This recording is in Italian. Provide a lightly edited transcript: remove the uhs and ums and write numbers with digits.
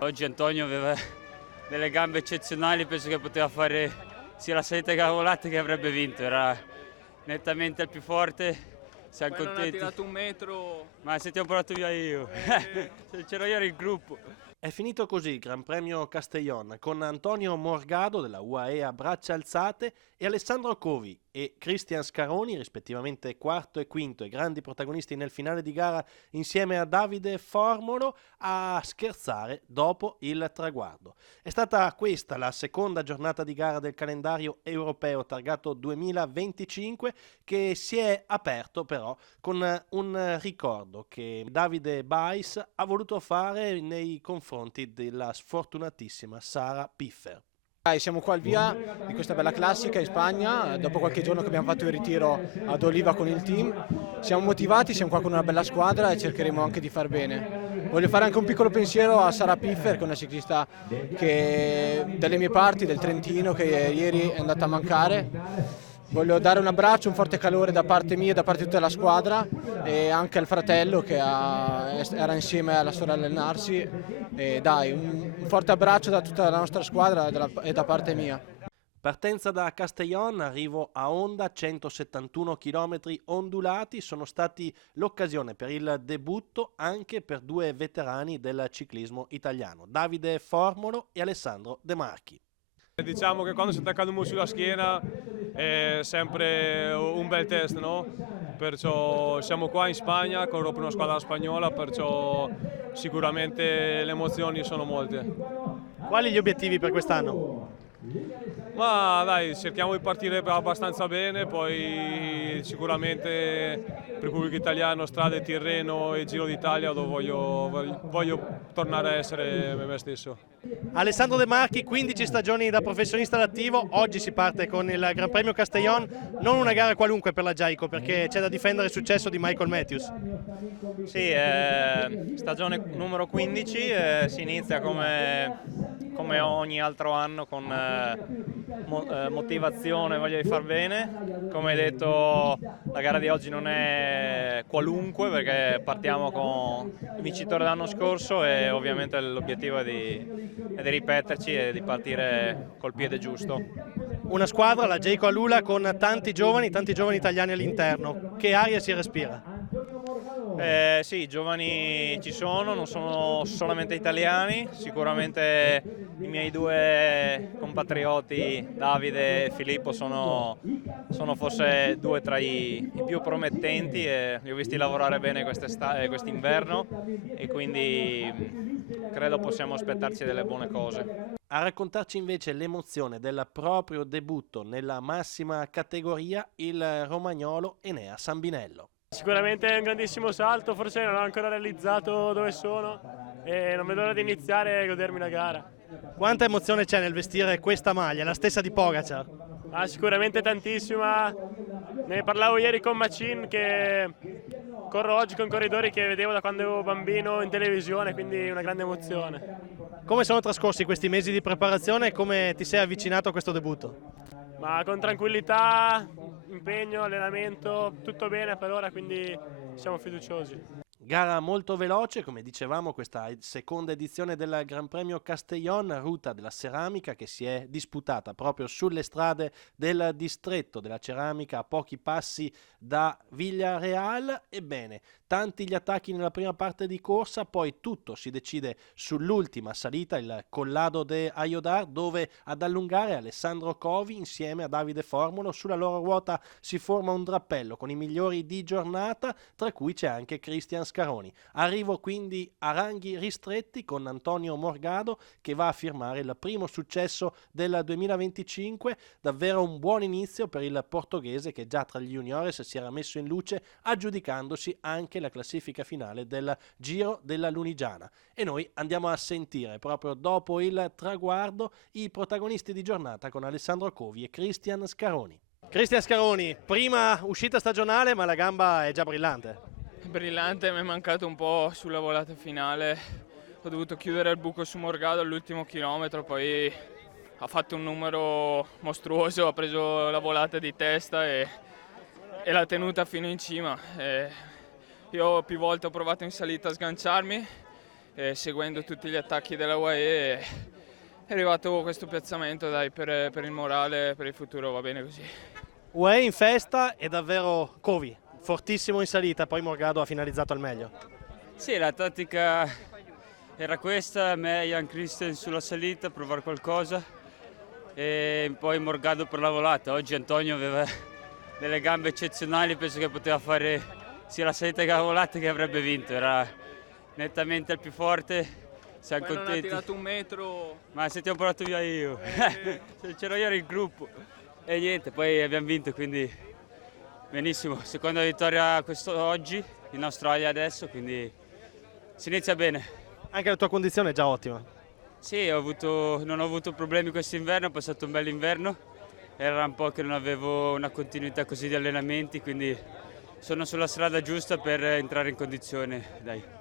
Oggi Antonio aveva delle gambe eccezionali, penso che poteva fare sia la salita che la volata che avrebbe vinto, era nettamente il più forte. Siamo Poi contenti. non ha tirato un metro. Ma se ti ho portato via io, se c'ero io ero il gruppo. È finito così il Gran Premio Castellón con Antonio Morgado della UAE a braccia alzate e Alessandro Covi e Cristian Scaroni, rispettivamente quarto e quinto e grandi protagonisti nel finale di gara insieme a Davide Formolo, a scherzare dopo il traguardo. È stata questa la seconda giornata di gara del calendario europeo targato 2025 che si è aperto però con un ricordo che Davide Bais ha voluto fare nei confronti della sfortunatissima Sarah Piffer. Siamo qua al via di questa bella classica in Spagna, dopo qualche giorno che abbiamo fatto il ritiro ad Oliva con il team. Siamo motivati, siamo qua con una bella squadra e cercheremo anche di far bene. Voglio fare anche un piccolo pensiero a Sarah Piffer, che è una ciclista che dalle mie parti, del Trentino, che ieri è andata a mancare. Voglio dare un abbraccio, un forte calore da parte mia e da parte di tutta la squadra e anche al fratello che era insieme alla sorella allenarsi. E dai, un forte abbraccio da tutta la nostra squadra e da parte mia. Partenza da Castellón, arrivo a Honda, 171 km ondulati, sono stati l'occasione per il debutto anche per due veterani del ciclismo italiano, Davide Formolo e Alessandro De Marchi. Diciamo che quando si attacca l'uomo sulla schiena è sempre un bel test, no? Perciò siamo qua in Spagna con proprio una squadra spagnola, perciò sicuramente le emozioni sono molte. Quali gli obiettivi per quest'anno? Ma dai, cerchiamo di partire abbastanza bene, poi sicuramente per il pubblico italiano, strade, Tirreno e Giro d'Italia dove voglio tornare a essere me stesso. Alessandro De Marchi, 15 stagioni da professionista attivo, oggi si parte con il Gran Premio Castellón, non una gara qualunque per la Jayco perché c'è da difendere il successo di Michael Matthews. Sì, stagione numero 15, si inizia come ogni altro anno con motivazione, voglia di far bene. Come hai detto, la gara di oggi non è qualunque perché partiamo con il vincitore dell'anno scorso e ovviamente l'obiettivo è di ripeterci e di partire col piede giusto. Una squadra, la Jayco Alula, con tanti giovani italiani all'interno. Che aria si respira? Sì, i giovani ci sono, non sono solamente italiani, sicuramente i miei due compatrioti Davide e Filippo sono forse due tra i più promettenti e li ho visti lavorare bene quest'inverno e quindi credo possiamo aspettarci delle buone cose. A raccontarci invece l'emozione del proprio debutto nella massima categoria il romagnolo Enea Sambinello. Sicuramente è un grandissimo salto, forse non ho ancora realizzato dove sono e non vedo l'ora di iniziare e godermi la gara. Quanta emozione c'è nel vestire questa maglia, la stessa di Pogacar? Sicuramente tantissima, ne parlavo ieri con Macin che corro oggi con corridori che vedevo da quando ero bambino in televisione, quindi una grande emozione. Come sono trascorsi questi mesi di preparazione e come ti sei avvicinato a questo debutto? Ma con tranquillità, impegno, allenamento, tutto bene per ora, quindi siamo fiduciosi. Gara molto veloce, come dicevamo, questa seconda edizione del Gran Premio Castellón, ruta della ceramica che si è disputata proprio sulle strade del distretto della ceramica a pochi passi da Villarreal. Ebbene, tanti gli attacchi nella prima parte di corsa, poi tutto si decide sull'ultima salita, il Collado de Ayodar, dove ad allungare Alessandro Covi insieme a Davide Formolo. Sulla loro ruota si forma un drappello con i migliori di giornata, tra cui c'è anche Cristian Scaroni. Arrivo quindi a ranghi ristretti con Antonio Morgado che va a firmare il primo successo del 2025, davvero un buon inizio per il portoghese che già tra gli juniores si era messo in luce aggiudicandosi anche la classifica finale del Giro della Lunigiana. E noi andiamo a sentire proprio dopo il traguardo i protagonisti di giornata con Alessandro Covi e Cristian Scaroni. Cristian Scaroni, prima uscita stagionale ma la gamba è già brillante. Brillante, mi è mancato un po' sulla volata finale, ho dovuto chiudere il buco su Morgado all'ultimo chilometro, poi ha fatto un numero mostruoso, ha preso la volata di testa e l'ha tenuta fino in cima. Io più volte ho provato in salita a sganciarmi seguendo tutti gli attacchi della UAE è arrivato questo piazzamento, dai, per il morale, per il futuro va bene così. UAE in festa e davvero Covi, fortissimo in salita, poi Morgado ha finalizzato al meglio. Sì, la tattica era questa, me e Jan Christen sulla salita, provare qualcosa e poi Morgado per la volata. Oggi Antonio aveva delle gambe eccezionali, penso che poteva fare sia la salita che la volata che avrebbe vinto, era nettamente il più forte. Siamo Poi contenti. non ha tirato un metro. Ma se ti ho portato via io, se c'ero io ero in gruppo e niente, poi abbiamo vinto, quindi benissimo. Seconda vittoria oggi in Australia adesso, quindi si inizia bene. Anche la tua condizione è già ottima. Sì, non ho avuto problemi quest'inverno, ho passato un bel inverno, era un po' che non avevo una continuità così di allenamenti, quindi sono sulla strada giusta per entrare in condizione, dai.